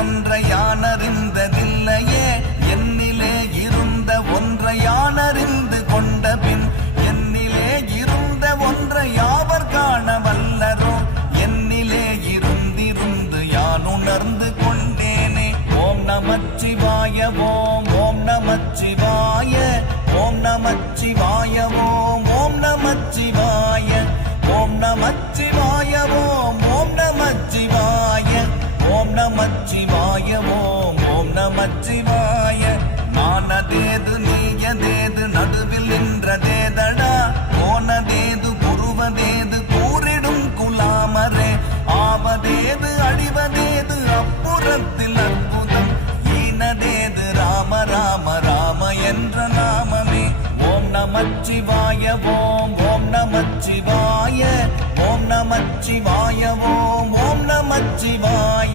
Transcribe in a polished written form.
ஒன்றை யானறிந்ததில்லையே என்னிலே இருந்த ஒன்றை யானறிந்து கொண்ட பின் என்னிலே இருந்த ஒன்றை யாவர் காண வல்லரோ என்னிலே இருந்திருந்து யான் உணர்ந்து கொண்டேனே. ஓம் நமச்சிவாய ஓம் ஓம் நமச்சிவாய ஓம் நமச்சிவாய ஓம் ஓம் நமச்சிவாய ஓம் நமச்சிவாய ஓம் ஓம் நமச்சிவாய ஓம் நமச்சிவாய ஓம் ஓம் நமச்சிவாய. நானதேது நீயதேது நடுவில் நின்றதேதடா போனதேது புருவதேது கூறிடும் குலாமரே ஆவதேது அழிவதேது அப்புறத்தில் அற்புதம் ஈனதேது ராம ராம ராம என்ற நாமமே. ஓம் நமச்சிவாய ஓம் ஓம் நமச்சிவாய ஓம் நமச்சிவாய ஓம் ஓம் நமச்சிவாய.